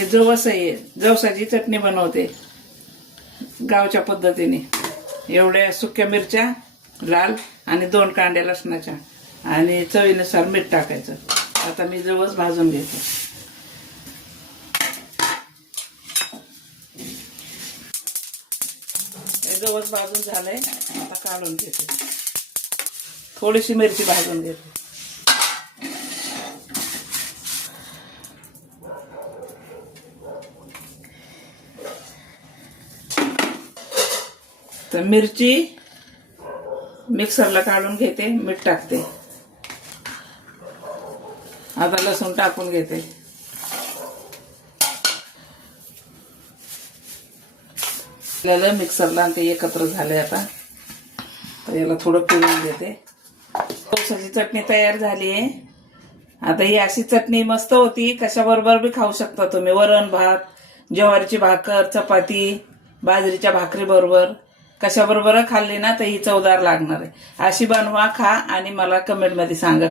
हे जवस आहे, जवसाची चटणी बनवते गावच्या पद्धतीने. एवढ्या सुक्या मिरच्या लाल आणि 2 कांड्या लसणाच्या आणि चवीनुसार मीठ टाकायचं. आता मी जवस भाजून घेते. जवस भाजून झालंय, आता काढून घेते. थोडीशी मिरची भाजून घेते. तर मिरची मिक्सरला काढून घेते, मीठ टाकते. आता लसूण टाकून घेते. मिक्सरला ते एकत्र झाले. आता तर याला थोडं पिळून घेते. जवसाची चटणी तयार झाली आहे. आता ही अशी चटणी मस्त होती, कशाबरोबर बी खाऊ शकता तुम्ही. वरण भात, ज्वारीची भाकर, चपाती, बाजरीच्या भाकरी बरोबर कशाबरोबर खाल्ली ना तर ही चवदार लागणार आहे. अशी बनवा, खा आणि मला कमेंटमध्ये सांगा.